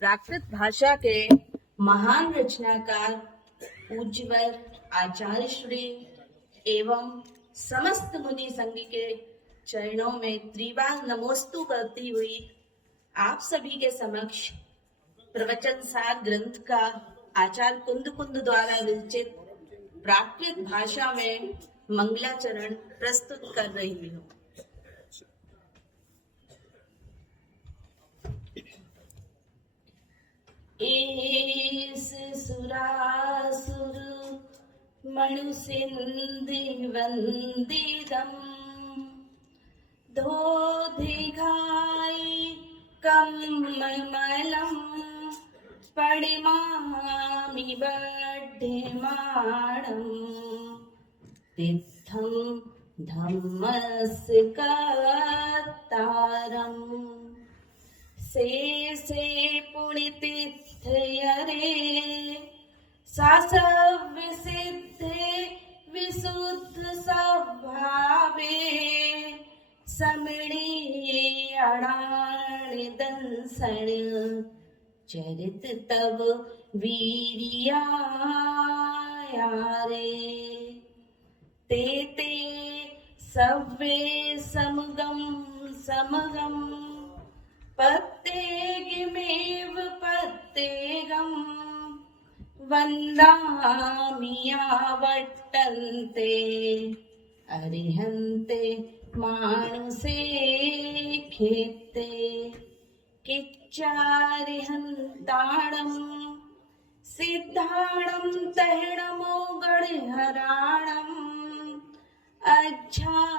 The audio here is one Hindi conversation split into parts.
प्राकृत भाषा के महान रचनाकार पूज्यवर आचार्य श्री एवं समस्त मुनि संघ के चरणों में त्रिवार नमोस्तु करती हुई आप सभी के समक्ष प्रवचन सार ग्रंथ का आचार्य कुंद कुंद द्वारा विरचित प्राकृत भाषा में मंगलाचरण प्रस्तुत कर रही हूँ। एस सुरासुर मणुसिन्धि वन्दितम् धोधिघायि कमलम् पडिमामि बड्ढिमाणम् तीर्थं धम्मस्य कर्तारम् से पुण्यतीर्थयरे सासविसिद्धे विशुद्ध स्वभावे समिणीयणानि दंसण चरित तव वीर्यायारे ते सव्वे समगम पत्तेगिमेव पत्तेगम् वन्दामि यावट्टन्ते अरिहन्ते मानुषे खेते किच्चारिहन्ताणम् सिद्धाणम् तहिणमोगणहराणम् अज्झावैवगाढम्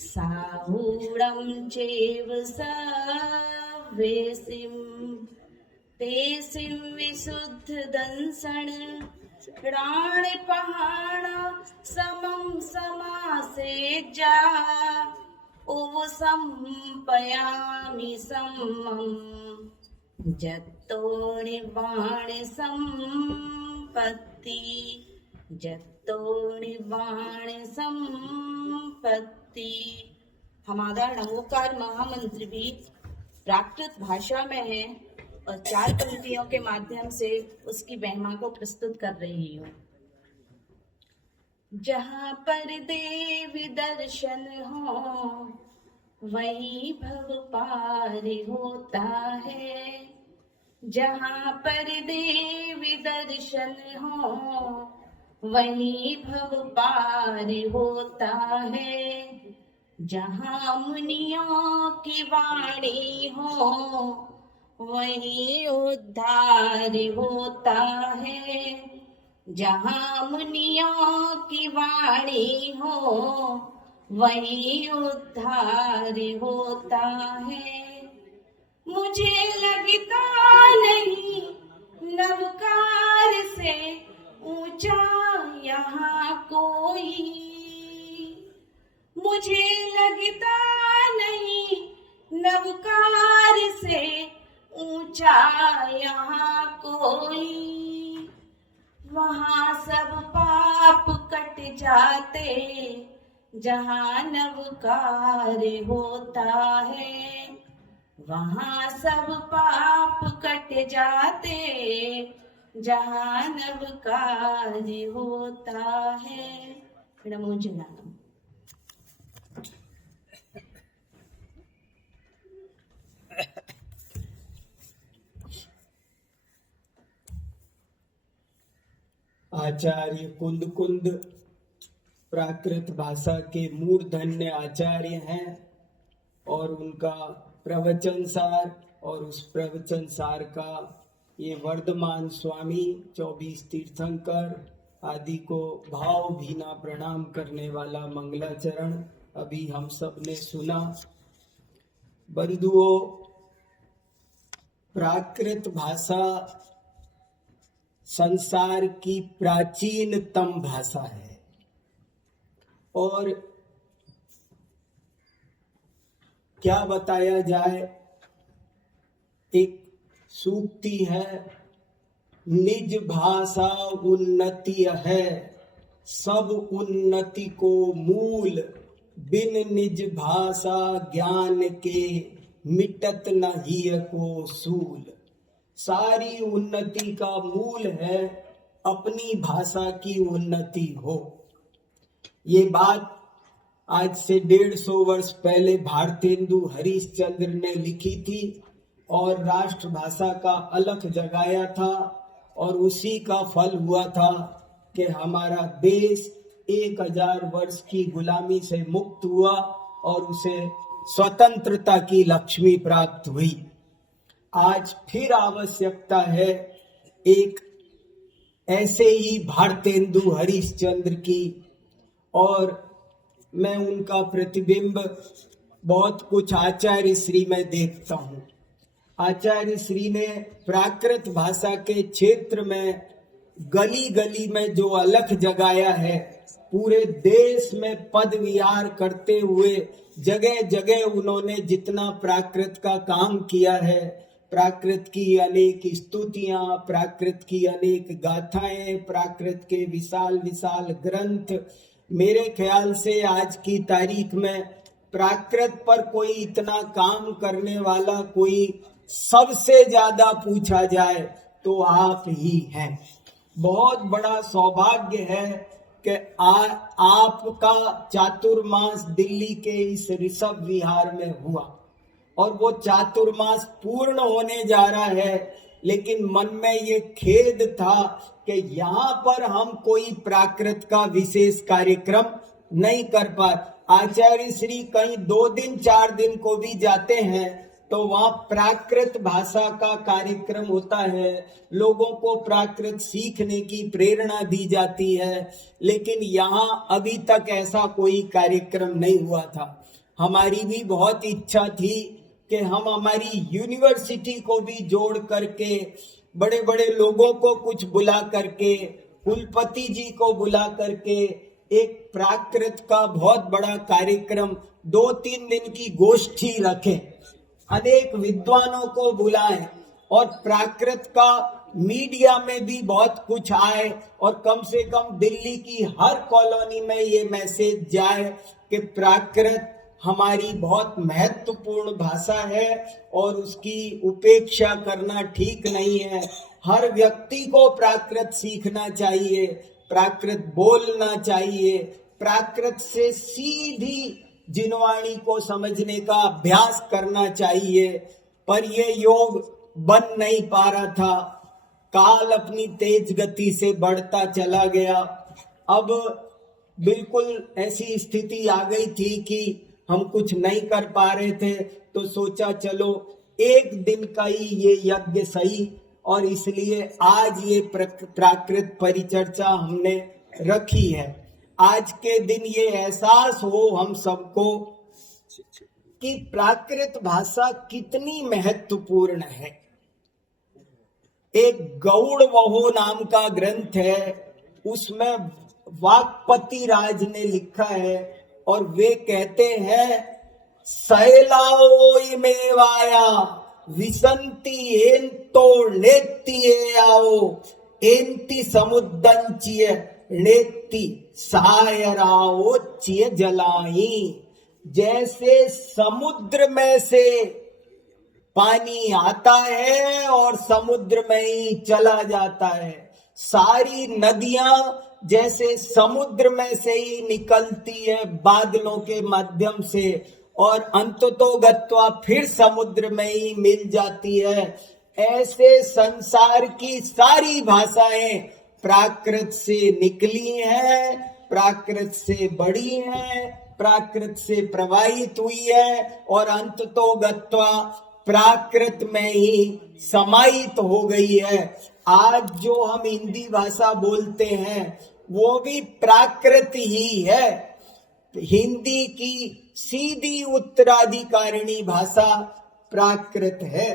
साहूढं चैव सवेसिं तेसिं विशुद्धदंसन् प्राणिपहाण समं समासेज्जा उपसंपयामि सम्मं जत्तो निर्वाण संपत्ति। हमारा नमोकार महामंत्र भी प्राकृत भाषा में है और 4 पंक्तियों के माध्यम से उसकी महिमा को प्रस्तुत कर रही हूँ। जहाँ पर देवी दर्शन हो वहीं भव पार होता है। जहाँ पर देवी दर्शन हो वहीं भव पार होता है। जहाँ मुनियों की वाणी हो वहीं उद्धार होता है। जहाँ मुनियों की वाणी हो वहीं उद्धार होता है। मुझे लगता नहीं नवकार से ऊंचा यहाँ कोई। मुझे लगता नहीं नवकार से ऊंचा यहाँ कोई। वहाँ सब पाप कट जाते जहाँ नवकार होता है। वहाँ सब पाप कट जाते जहाँ नवकार होता है। नमो जनानम। आचार्य कुंद कुंद प्राकृत भाषा के मूर्धन्य आचार्य हैं और उनका प्रवचन सार और उस प्रवचन सार का ये वर्धमान स्वामी 24 तीर्थंकर आदि को भाव भीना प्रणाम करने वाला मंगलाचरण अभी हम सब ने सुना। बंधुओं, प्राकृत भाषा संसार की प्राचीनतम भाषा है और क्या बताया जाए, एक सूक्ति है, निज भाषा उन्नति है सब उन्नति को मूल, बिन निज भाषा ज्ञान के मिटत न हिय को सूल। सारी उन्नति का मूल है अपनी भाषा की उन्नति हो। ये बात आज से 150 वर्ष पहले भारतेंदु हरिश्चंद्र ने लिखी थी और राष्ट्रभाषा का अलख जगाया था, और उसी का फल हुआ था कि हमारा देश 1000 वर्ष की गुलामी से मुक्त हुआ और उसे स्वतंत्रता की लक्ष्मी प्राप्त हुई। आज फिर आवश्यकता है एक ऐसे ही भारतेंदु हरिश्चंद्र की, और मैं उनका प्रतिबिंब बहुत कुछ आचार्य श्री में देखता हूँ। आचार्य श्री ने प्राकृत भाषा के क्षेत्र में गली गली में जो अलख जगाया है, पूरे देश में पद विहार करते हुए जगह जगह उन्होंने जितना प्राकृत का काम किया है, प्राकृत की अनेक स्तुतियां, प्राकृत की अनेक गाथाएं, प्राकृत के विशाल विशाल ग्रंथ, मेरे ख्याल से आज की तारीख में प्राकृत पर कोई इतना काम करने वाला कोई सबसे ज्यादा पूछा जाए तो आप ही हैं। बहुत बड़ा सौभाग्य है कि आपका चातुर्मास दिल्ली के इस ऋषभ विहार में हुआ, और वो चातुर्मास पूर्ण होने जा रहा है, लेकिन मन में ये खेद था कि यहाँ पर हम कोई प्राकृत का विशेष कार्यक्रम नहीं कर पाए। आचार्य श्री कहीं 2 दिन 4 दिन को भी जाते हैं तो वहाँ प्राकृत भाषा का कार्यक्रम होता है, लोगों को प्राकृत सीखने की प्रेरणा दी जाती है, लेकिन यहाँ अभी तक ऐसा कोई कार्यक्रम नहीं हुआ था। हमारी भी बहुत इच्छा थी कि हम हमारी यूनिवर्सिटी को भी जोड़ करके, बड़े बड़े लोगों को कुछ बुला करके, कुलपति जी को बुला करके एक प्राकृत का बहुत बड़ा कार्यक्रम 2-3 दिन की गोष्ठी रखें, अनेक विद्वानों को बुलाएं और प्राकृत का मीडिया में भी बहुत कुछ आए, और कम से कम दिल्ली की हर कॉलोनी में ये मैसेज जाए कि प्राकृत हमारी बहुत महत्वपूर्ण भाषा है और उसकी उपेक्षा करना ठीक नहीं है। हर व्यक्ति को प्राकृत सीखना चाहिए, प्राकृत बोलना चाहिए, प्राकृत से सीधी जिनवाणी को समझने का अभ्यास करना चाहिए। पर ये योग बन नहीं पा रहा था, काल अपनी तेज गति से बढ़ता चला गया। अब बिल्कुल ऐसी स्थिति आ गई थी कि हम कुछ नहीं कर पा रहे थे, तो सोचा चलो 1 दिन का ही ये यज्ञ सही, और इसलिए आज ये प्राकृत परिचर्चा हमने रखी है। आज के दिन ये एहसास हो हम सबको कि प्राकृत भाषा कितनी महत्वपूर्ण है। एक गौड़ वहो नाम का ग्रंथ है, उसमें वाक्पति राज ने लिखा है, और वे कहते हैं सैलाओ मेवाया विसंति एंतो नेत्तिये आओ एंति समुद्दंचिय नेत्ति सायराओ चिय जलाई। जैसे समुद्र में से पानी आता है और समुद्र में ही चला जाता है, सारी नदियां जैसे समुद्र में से ही निकलती है बादलों के माध्यम से, और अंततोगत्वा फिर समुद्र में ही मिल जाती है, ऐसे संसार की सारी भाषाएं प्राकृत से निकली हैं, प्राकृत से बढ़ी हैं, प्राकृत से प्रवाहित हुई है, और अंततोगत्वा प्राकृत में ही समाहित हो गई है। आज जो हम हिंदी भाषा बोलते हैं वो भी प्राकृत ही है। हिंदी की सीधी उत्तराधिकारिणी भाषा प्राकृत है।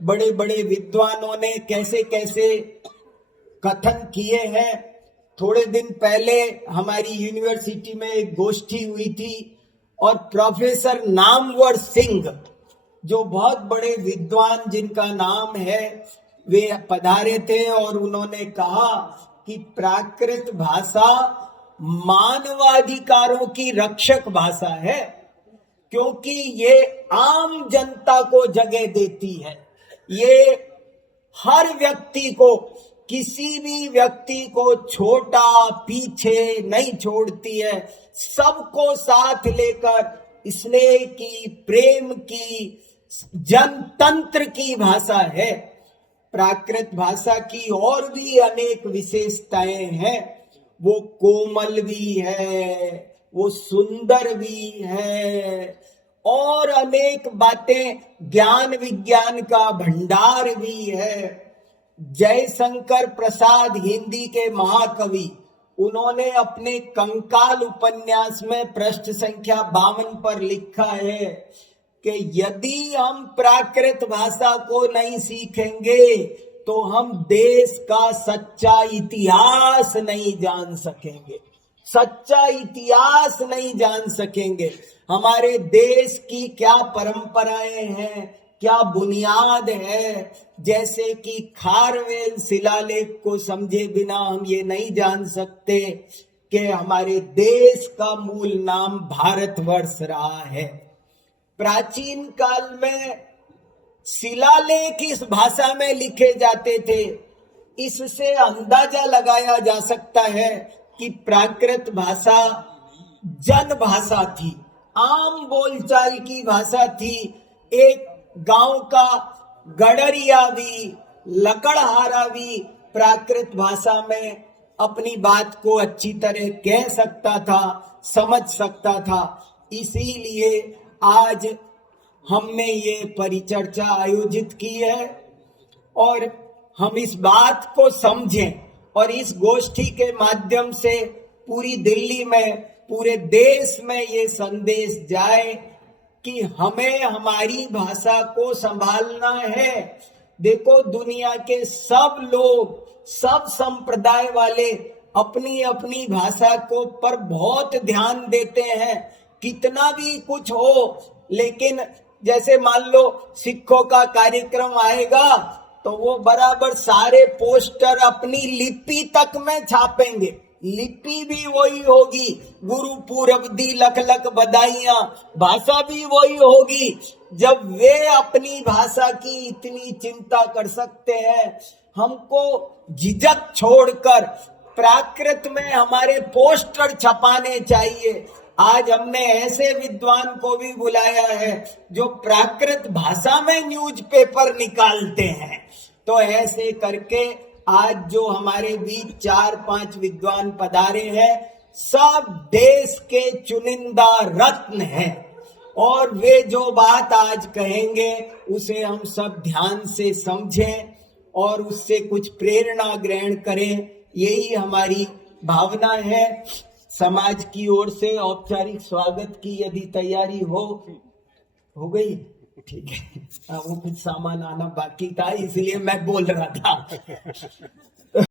बड़े बड़े विद्वानों ने कैसे कैसे कथन किए हैं। थोड़े दिन पहले हमारी यूनिवर्सिटी में एक गोष्ठी हुई थी, और प्रोफेसर नामवर सिंह, जो बहुत बड़े विद्वान जिनका नाम है, वे पधारे थे और उन्होंने कहा कि प्राकृत भाषा मानवाधिकारों की रक्षक भाषा है। क्योंकि ये आम जनता को जगह देती है। ये हर व्यक्ति को, किसी भी व्यक्ति को छोटा पीछे नहीं छोड़ती है। सबको साथ लेकर स्नेह की, प्रेम की, जनतंत्र की भाषा है। प्राकृत भाषा की और भी अनेक विशेषताएं हैं। वो कोमल भी है, वो सुंदर भी है, और अनेक बातें, ज्ञान विज्ञान का भंडार भी है। जयशंकर प्रसाद हिंदी के महाकवि, उन्होंने अपने कंकाल उपन्यास में पृष्ठ संख्या 52 पर लिखा है कि यदि हम प्राकृत भाषा को नहीं सीखेंगे तो हम देश का सच्चा इतिहास नहीं जान सकेंगे। सच्चा इतिहास नहीं जान सकेंगे। हमारे देश की क्या परंपराएं हैं, क्या बुनियाद है। जैसे कि खारवेल शिलालेख को समझे बिना हम ये नहीं जान सकते कि हमारे देश का मूल नाम भारतवर्ष रहा है। प्राचीन काल में शिलालेख इस भाषा में लिखे जाते थे। इससे अंदाजा लगाया जा सकता है कि प्राकृत भाषा जन भाषा थी, आम बोलचाल की भाषा थी। एक गांव का गडरिया भी, लकड़हारा भी प्राकृत भाषा में अपनी बात को अच्छी तरह कह सकता था, समझ सकता था। इसीलिए आज हमने ये परिचर्चा आयोजित की है और हम इस बात को समझें और इस गोष्ठी के माध्यम से पूरी दिल्ली में, पूरे देश में ये संदेश जाए कि हमें हमारी भाषा को संभालना है। देखो, दुनिया के सब लोग, सब संप्रदाय वाले अपनी अपनी भाषा को पर बहुत ध्यान देते हैं। कितना भी कुछ हो, लेकिन जैसे मान लो सिखों का कार्यक्रम आएगा तो वो बराबर सारे पोस्टर अपनी लिपि तक में छापेंगे। लिपि भी वही होगी, गुरु पूरब दी लख लख बधाइयां, भाषा भी वही होगी। जब वे अपनी भाषा की इतनी चिंता कर सकते हैं, हमको झिझक छोड़कर प्राकृत में हमारे पोस्टर छपाने चाहिए। आज हमने ऐसे विद्वान को भी बुलाया है जो प्राकृत भाषा में न्यूज़पेपर निकालते हैं। तो ऐसे करके आज जो हमारे बीच 4-5 विद्वान पधारे हैं, सब देश के चुनिंदा रत्न हैं और वे जो बात आज कहेंगे उसे हम सब ध्यान से समझें और उससे कुछ प्रेरणा ग्रहण करें। यही हमारी भावना है। समाज की ओर से औपचारिक स्वागत की यदि तैयारी हो गई, ठीक है। वो कुछ सामान आना बाकी था, इसलिए मैं बोल रहा था।